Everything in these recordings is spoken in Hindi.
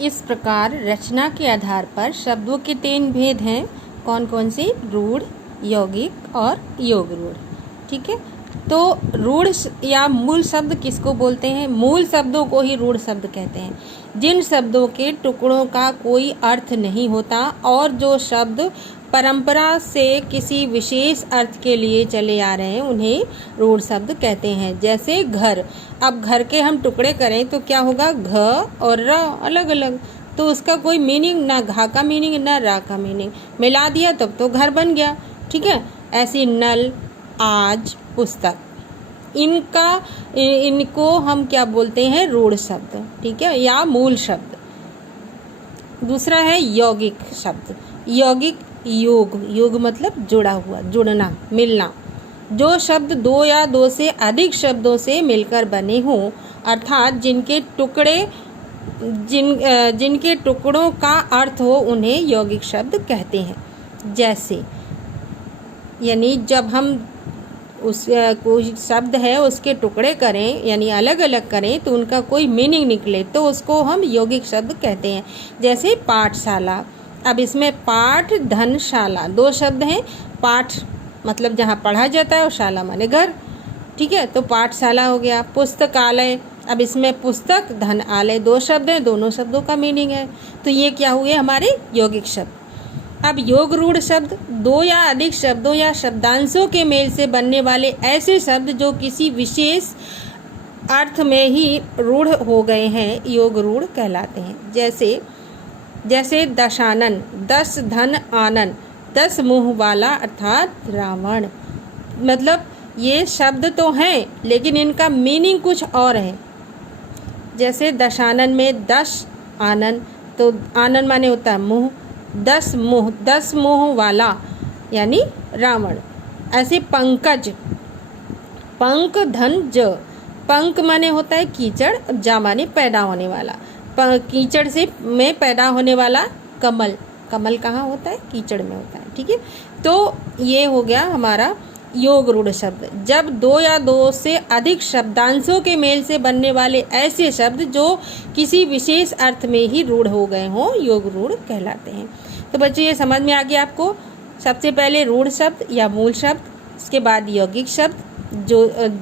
इस प्रकार रचना के आधार पर शब्दों के 3 भेद हैं। कौन कौन से? रूढ़, यौगिक और योग रूढ़। ठीक है, तो रूढ़ या मूल शब्द किसको बोलते हैं? मूल शब्दों को ही रूढ़ शब्द कहते हैं। जिन शब्दों के टुकड़ों का कोई अर्थ नहीं होता और जो शब्द परंपरा से किसी विशेष अर्थ के लिए चले आ रहे हैं उन्हें रूढ़ शब्द कहते हैं। जैसे घर, अब घर के हम टुकड़े करें तो क्या होगा? घ और र अलग अलग, तो उसका कोई मीनिंग, ना घा का मीनिंग ना रा का मीनिंग, मिला दिया तब तो घर बन गया। ठीक है, ऐसी नल, आज, पुस्तक, इनको हम क्या बोलते हैं? रूढ़ शब्द। ठीक है, या मूल शब्द। दूसरा है यौगिक शब्द। यौगिक, योग मतलब जुड़ा हुआ, जुड़ना, मिलना। जो शब्द 2 या 2 से अधिक शब्दों से मिलकर बने हों, अर्थात जिनके टुकड़ों का अर्थ हो, उन्हें यौगिक शब्द कहते हैं। जैसे, यानी जब हम कोई शब्द है उसके टुकड़े करें यानी अलग अलग करें तो उनका कोई मीनिंग निकले तो उसको हम यौगिक शब्द कहते हैं। जैसे पाठशाला, अब इसमें पाठ, धन, शाला 2 शब्द हैं। पाठ मतलब जहाँ पढ़ा जाता है और शाला माने घर। ठीक है, तो पाठशाला हो गया। पुस्तकालय, अब इसमें पुस्तक, धन, आलय 2 शब्द हैं, दोनों शब्दों का मीनिंग है। तो ये क्या हुए? हमारे यौगिक शब्द। अब योग रूढ़ शब्द, 2 या अधिक शब्दों या शब्दांशों के मेल से बनने वाले ऐसे शब्द जो किसी विशेष अर्थ में ही रूढ़ हो गए हैं, योग रूढ़ कहलाते हैं। जैसे दशानन, 10 धन आनन, 10 मुंह वाला अर्थात रावण। मतलब ये शब्द तो हैं लेकिन इनका मीनिंग कुछ और है। जैसे दशानन में 10 आनन, तो आनन माने होता है मुंह, 10 मुंह वाला यानी रावण। ऐसे पंकज, पंक धन ज, पंक माने होता है कीचड़, जा माने पैदा होने वाला। कीचड़ से में पैदा होने वाला कमल, कमल कहाँ होता है? कीचड़ में होता है। ठीक है, तो ये हो गया हमारा योग रूढ़ शब्द। जब 2 या 2 से अधिक शब्दांशों के मेल से बनने वाले ऐसे शब्द जो किसी विशेष अर्थ में ही रूढ़ हो गए हों, योग रूढ़ कहलाते हैं। तो बच्चों ये समझ में आ गया आपको। सबसे पहले रूढ़ शब्द या मूल शब्द, उसके बाद यौगिक शब्द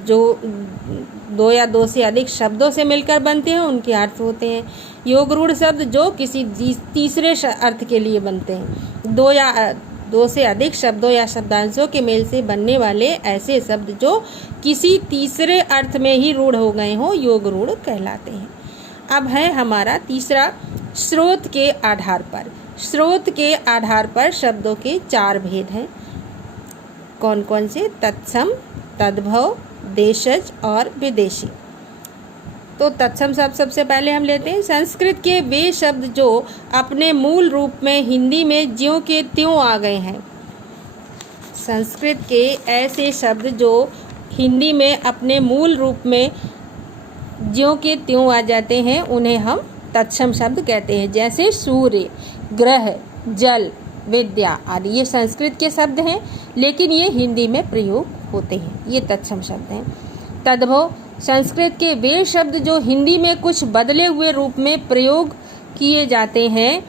जो 2 या 2 से अधिक शब्दों से मिलकर बनते हैं, उनके अर्थ होते हैं। योग रूढ़ शब्द जो किसी तीसरे अर्थ के लिए बनते हैं। 2 से अधिक शब्दों या शब्दांशों के मेल से बनने वाले ऐसे शब्द जो किसी तीसरे अर्थ में ही रूढ़ हो गए हों, योग रूढ़ कहलाते हैं। अब है हमारा तीसरा, स्रोत के आधार पर। स्रोत के आधार पर शब्दों के 4 भेद हैं। कौन कौन से? तत्सम, तद्भव, देशज और विदेशी। तो तत्सम शब्द सबसे पहले हम लेते हैं। संस्कृत के वे शब्द जो अपने मूल रूप में हिंदी में ज्यों के त्यों आ गए हैं। संस्कृत के ऐसे शब्द जो हिंदी में अपने मूल रूप में ज्यों के त्यों आ जाते हैं, उन्हें हम तत्सम शब्द कहते हैं। जैसे सूर्य, ग्रह, जल, विद्या आदि ये संस्कृत के शब्द हैं लेकिन ये हिंदी में प्रयोग होते हैं, ये तत्सम शब्द हैं। तद्भव, संस्कृत के वे शब्द जो हिंदी में कुछ बदले हुए रूप में प्रयोग किए जाते हैं,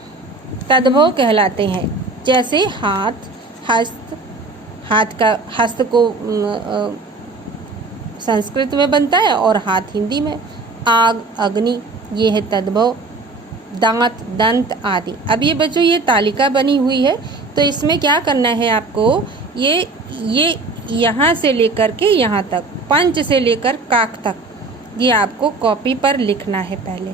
तद्भव कहलाते हैं। जैसे हाथ, हस्त, हस्त को संस्कृत में बनता है और हाथ हिंदी में। आग, अग्नि, ये है तद्भव। दांत, दंत आदि। अब ये बच्चों ये तालिका बनी हुई है, तो इसमें क्या करना है आपको? ये यहाँ से लेकर के यहाँ तक, पंच से लेकर काक तक, ये आपको कॉपी पर लिखना है पहले।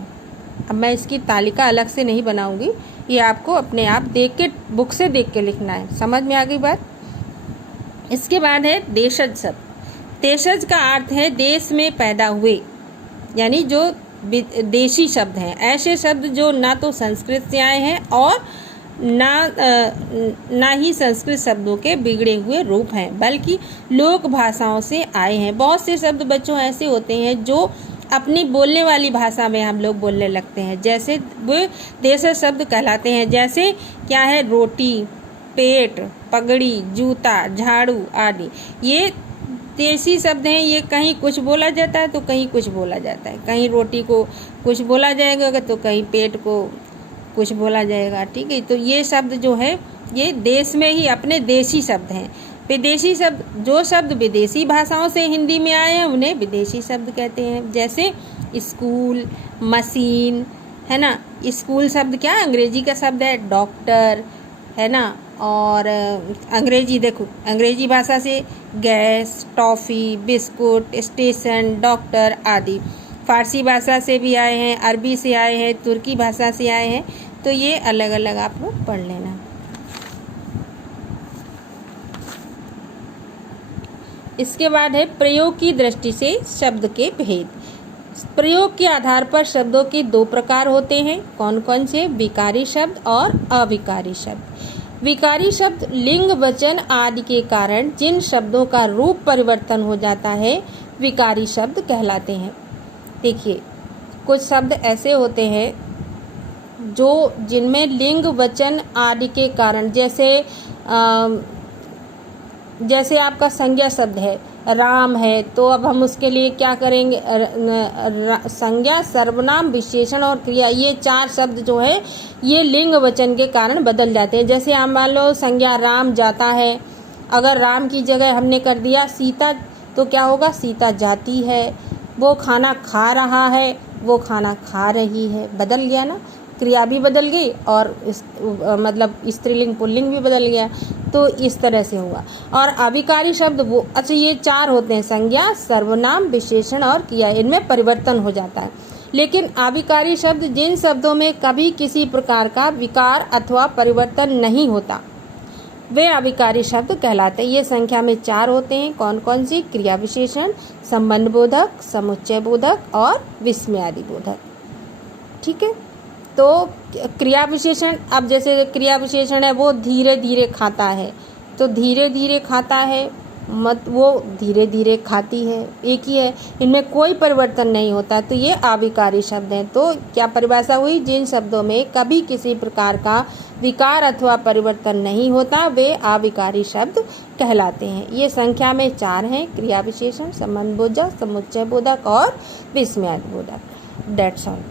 अब मैं इसकी तालिका अलग से नहीं बनाऊंगी, ये आपको अपने आप देख के, बुक से देख के लिखना है। समझ में आ गई बात? इसके बाद है देशज शब्द। देशज का अर्थ है देश में पैदा हुए, यानी जो देशी शब्द हैं। ऐसे शब्द जो ना तो संस्कृत से आए हैं और ना ही संस्कृत शब्दों के बिगड़े हुए रूप हैं, बल्कि लोक भाषाओं से आए हैं। बहुत से शब्द बच्चों ऐसे होते हैं जो अपनी बोलने वाली भाषा में हम लोग बोलने लगते हैं, जैसे वो देशज शब्द कहलाते हैं। जैसे क्या है? रोटी, पेट, पगड़ी, जूता, झाड़ू आदि। ये देशी शब्द हैं, ये कहीं कुछ बोला जाता है तो कहीं कुछ बोला जाता है, कहीं रोटी को कुछ बोला जाएगा तो कहीं पेट को कुछ बोला जाएगा। ठीक है, तो ये शब्द जो है ये देश में ही अपने देशी शब्द हैं। विदेशी शब्द, जो शब्द विदेशी भाषाओं से हिंदी में आए हैं उन्हें विदेशी शब्द कहते हैं। जैसे स्कूल, मशीन, है ना। स्कूल शब्द क्या है, अंग्रेजी का शब्द है, डॉक्टर, है ना। और अंग्रेजी देखो, अंग्रेजी भाषा से gas, toffee, biscuit, station, doctor आदि। फारसी भाषा से भी आए हैं, अरबी से आए हैं, तुर्की भाषा से आए हैं। तो ये अलग अलग आप लोग पढ़ लेना। इसके बाद है प्रयोग की दृष्टि से शब्द के भेद। प्रयोग के आधार पर शब्दों के दो प्रकार होते हैं। कौन कौन से? विकारी शब्द और अविकारी शब्द। विकारी शब्द लिंग, वचन आदि के कारण जिन शब्दों का रूप परिवर्तन हो जाता है विकारी शब्द कहलाते हैं। देखिए, कुछ शब्द ऐसे होते हैं जो जिनमें लिंग, वचन आदि के कारण, जैसे आपका संज्ञा शब्द है, राम है, तो अब हम उसके लिए क्या करेंगे? संज्ञा, सर्वनाम, विशेषण और क्रिया, ये चार शब्द जो है ये लिंग वचन के कारण बदल जाते हैं। जैसे हम मान लो संज्ञा राम जाता है, अगर राम की जगह हमने कर दिया सीता तो क्या होगा? सीता जाती है। वो खाना खा रहा है, वो खाना खा रही है। बदल गया ना, क्रिया भी बदल गई और मतलब स्त्रीलिंग पुल्लिंग भी बदल गया। तो इस तरह से हुआ। और अविकारी शब्द वो, अच्छा ये चार होते हैं, संज्ञा, सर्वनाम, विशेषण और क्रिया, इनमें परिवर्तन हो जाता है। लेकिन अविकारी शब्द जिन शब्दों में कभी किसी प्रकार का विकार अथवा परिवर्तन नहीं होता वे अविकारी शब्द कहलाते हैं। ये संख्या में चार होते हैं। कौन कौन सी? क्रिया विशेषण, संबंध बोधक, समुच्चय बोधक और विस्मयादि बोधक। ठीक है, तो क्रिया विशेषण, अब जैसे क्रिया विशेषण है वो धीरे धीरे खाता है, तो धीरे धीरे खाता है मत वो धीरे धीरे खाती है, एक ही है, इनमें कोई परिवर्तन नहीं होता, तो ये अविकारी शब्द हैं। तो क्या परिभाषा हुई? जिन शब्दों में कभी किसी प्रकार का विकार अथवा परिवर्तन नहीं होता वे अविकारी शब्द कहलाते हैं। ये संख्या में चार हैं, क्रिया विशेषण, संबंध बोधक, समुच्चय बोधक और विस्मयादि बोधक। That's all.